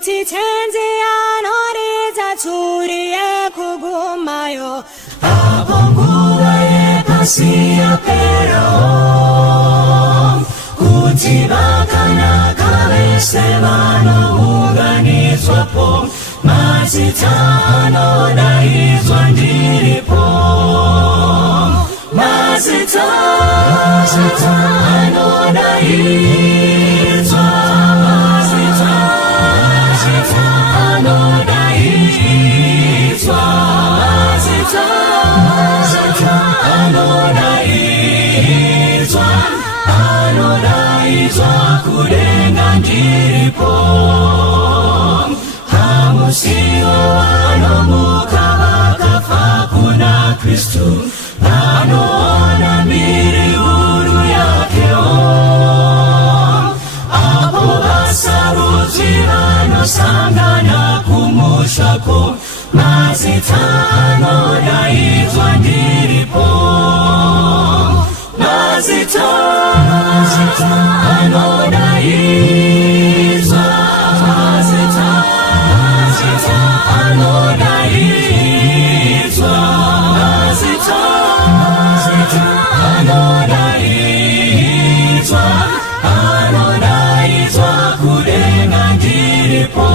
kuti tenzi anoridza turi yekugumayo apo nguva yepasi yaperawo kuti vakanaka vese vanounganidzwapo mazita anodaidzwa ndiripo mazita anodaidzwa mazita anodaidzwa mazita anodaidzwa kudenga ndiripo hamusiwo vanomuka vakafa kuna Kristu vanoona miri huru yakewo apo vasarudzi vanosangana kumushako mazita anodaidzwa ndiripo mazita anodaidzwa mazita anodaidzwa mazita anodaidzwa kudenga ndiripo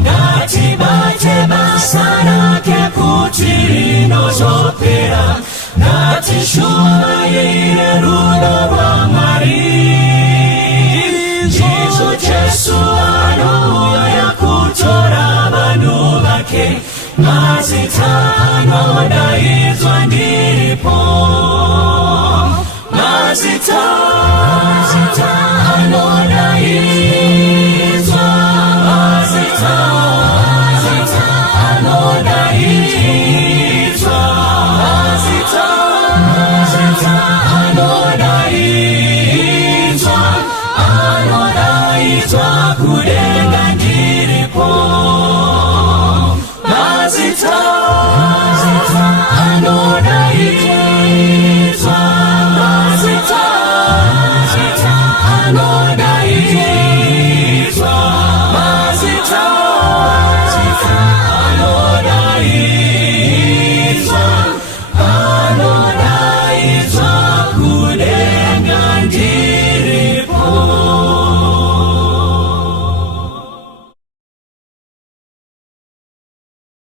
ngatibate basa rake kuti rinozopera ngatishumaire rudo rwa Mwari Jesu Jesu anouya kutora vanhu vake mazita anodaidzwa ndiripo mazita